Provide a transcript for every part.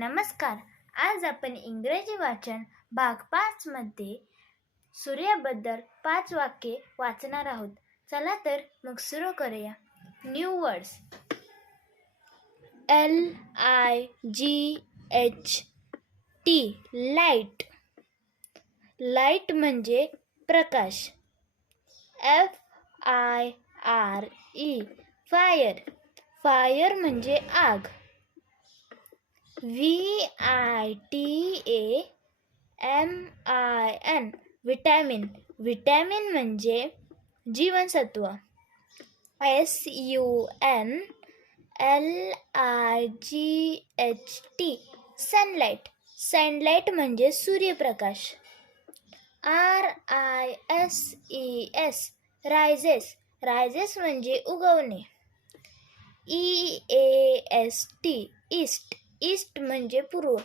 नमस्कार. आज आपण इंग्रजी वाचन भाग 5 मध्ये सूर्याबद्दल 5 वाक्ये वाचणार आहोत. चला तर मग सुरू करूया. New words. LIGHT light. Light म्हणजे प्रकाश. FIRE fire. फायर म्हणजे आग. VITAMIN vitamin. विटॅमिन म्हणजे जीवनसत्व. SUNLIGHT sunlight. सनलाईट म्हणजे सूर्यप्रकाश. RISES rises. रायझेस म्हणजे उगवणे. EAST east. ईस्ट म्हणजे पूर्व.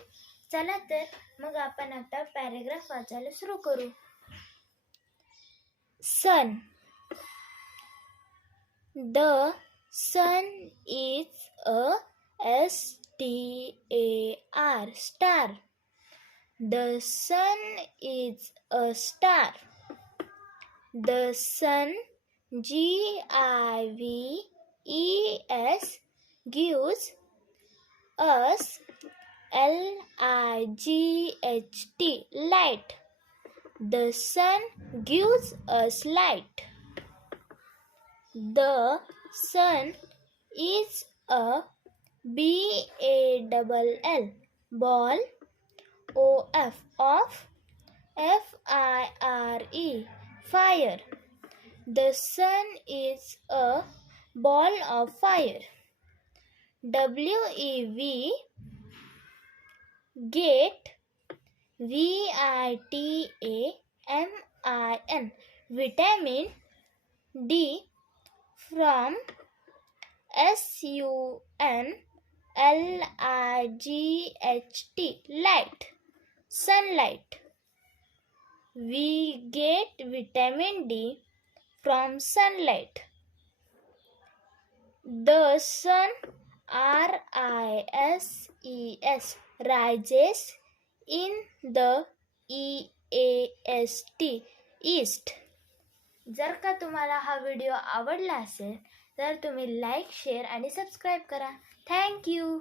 चला तर मग आपण आता पॅरेग्राफ वाचायला सुरू करू. Sun. The sun is a STAR star. The sun is a star. The sun GIVES gives us LIGHT light. The sun gives us light. The sun is a BALL ball. of FIRE fire. The sun is a ball of fire. WEV gate. VITAMIN vitamin. D from SUNLIGHT light. Sunlight. We get vitamin D from sunlight. The sun RISES rises in the EAST east. जर का तुम्हाला हा video आवडला असेल तर तुम्ही like, share आणि subscribe करा. Thank you.